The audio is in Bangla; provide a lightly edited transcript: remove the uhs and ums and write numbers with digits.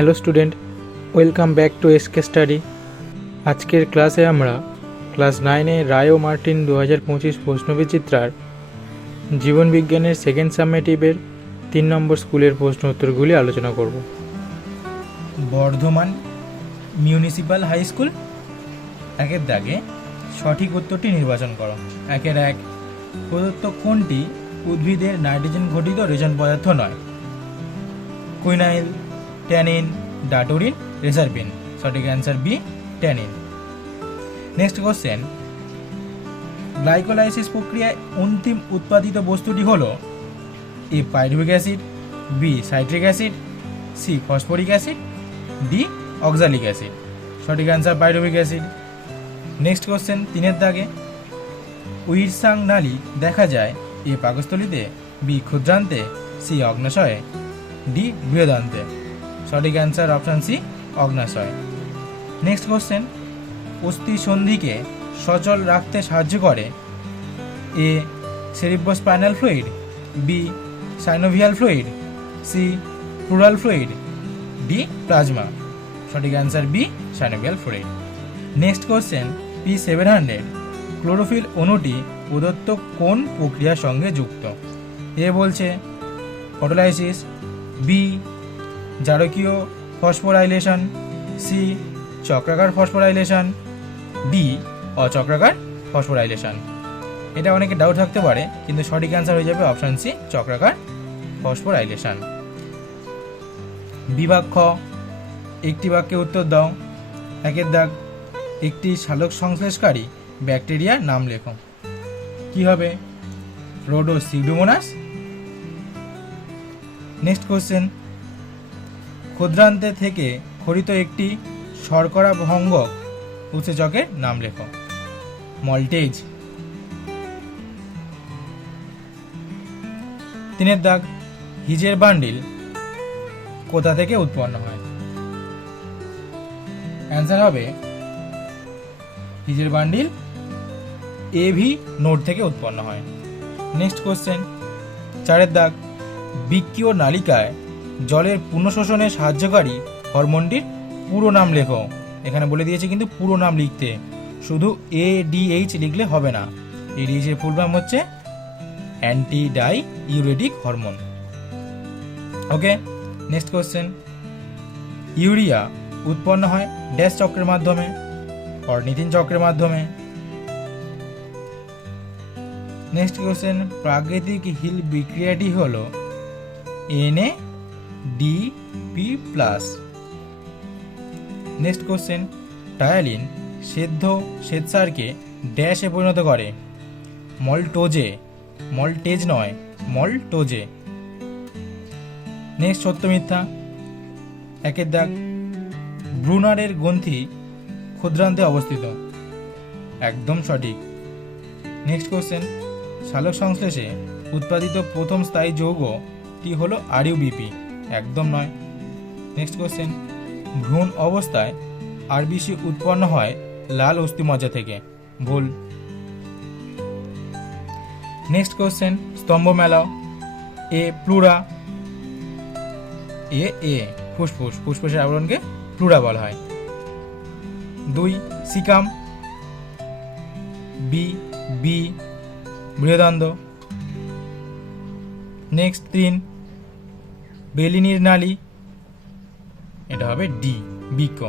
Hello student, welcome back to SK study. আজকের ক্লাসে আমরা ক্লাস 9-এ রায় ও মার্টিন 2025 প্রশ্নবিচিত্রার জীবনবিজ্ঞানের সেকেন্ড সামেটিভের 3 নম্বর স্কুলের প্রশ্ন উত্তরগুলি আলোচনা করব। Bardhaman municipal high school. একের দাগে সঠিক উত্তরটি নির্বাচন করো। একের এক, প্রদত্ত কোনটি উদ্ভিদের নাইট্রোজেন ঘটিত রেশন পদার্থ নয়? কুইনাইল, ট্যানিন, ডাটোরিন, রেসারপিন। সঠিক answer B, tannin. Next question, glycolysis প্রক্রিয়ায় অন্তিম উৎপাদিত বস্তুটি হল A pyruvic acid, B citric acid, C phosphoric acid, D oxalic acid. সঠিক answer pyruvic acid. Next question, তিনের দাগে উইরসাং নালী দেখা যায় এ পাকস্থলীতে, বি ক্ষুদ্রান্তে, সি অগ্নাশয়ে, ডি বৃহদান্তে। সঠিক অ্যান্সার অপশান সি, অগ্নাশয়। নেক্সট কোশ্চেন, অস্থি সন্ধিকে সচল রাখতে সাহায্য করে A cerebrospinal fluid, B synovial fluid, C pleural fluid, D plasma. সঠিক answer B, synovial fluid. Next question, P700 chlorophyll অণুটি প্রদত্ত কোন প্রক্রিয়ার সঙ্গে যুক্ত? এ বলছে ফটোলাইসিস, বি জারকীয় ফসফোরাইলেশন, সি চক্রাকার ফসফোরাইলেশন, ডি অচক্রাকার ফসফোরাইলেশন। এটা অনেকে ডাউট থাকতে পারে, কিন্তু সঠিক অ্যান্সার হয়ে যাবে অপশান সি, চক্রাকার ফসফোরাইলেশন। বিভাগ খ, একটি বাক্যে উত্তর দাও। একের দাগ, একটি সালোক সংশ্লেষকারী ব্যাকটেরিয়ার নাম লেখো। কি হবে? রোডোসিউডোমোনাস। নেক্সট কোশ্চেন, ক্ষুদ্রান্তে থেকে খরিত একটি শর্করা ভঙ্গক উৎসেচকের নাম লেখো। মল্টেজ। তিনের দাগ, হিজের বান্ডিল কোথা থেকে উৎপন্ন হয়? অ্যান্সার হবে হিজের বান্ডিল এভি নোড থেকে উৎপন্ন হয়। নেক্সট কোশ্চেন, চারের দাগ, বৃক্কীয় নালিকায় জলের পুনঃশোষণে সাহায্যকারী হরমোনটির পুরো নাম লেখো। এখানে বলে দিয়েছে কিন্তু পুরো নাম লিখতে, শুধু ADH লিখলে হবে না। ADH এর ফুল ফর্ম হচ্ছে অ্যান্টি ডাই ইউরেটিক হরমোন। ওকে, নেক্সট কোশ্চেন, ইউরিয়া উৎপন্ন হয় ড্যাশ চক্রের মাধ্যমে? অর্নিথিন চক্রের মাধ্যমে। নেক্সট কোশ্চেন, প্রাকৃতিক হিল বিক্রিয়াটি হল NADP+। নেক্সট কোশ্চেন, টায়ালিন সেদ্ধ শ্বেতসারকে ড্যাশে পরিণত করে? মল্টোজে। মল্টেজ নয়, মল্টোজে। নেক্সট সত্য মিথ্যা। একের দাগ, ব্রুনারের গ্রন্থি ক্ষুদ্রান্তে অবস্থিত। একদম সঠিক। নেক্সট কোশ্চেন, সালোক সংশ্লেষে উৎপাদিত প্রথম স্থায়ী যৌগটি হলো RUBP। একদম নয়। নেক্সট কোশ্চেন, ভ্রূণ অবস্থায় RBC উৎপন্ন হয় লাল অস্থিমজ্জা থেকে। ভুল। নেক্সট কোশ্চেন, স্তম্ভ মেলাও। এ প্লুরা, এ ফুসফুস, ফুসফুসের আবরণকে প্লুরা বলা হয়। 2 সিকাম, বি বৃহদান্ড। নেক্সট 3 বেলিনির নালী, এটা হবে ডি বৃক্ক।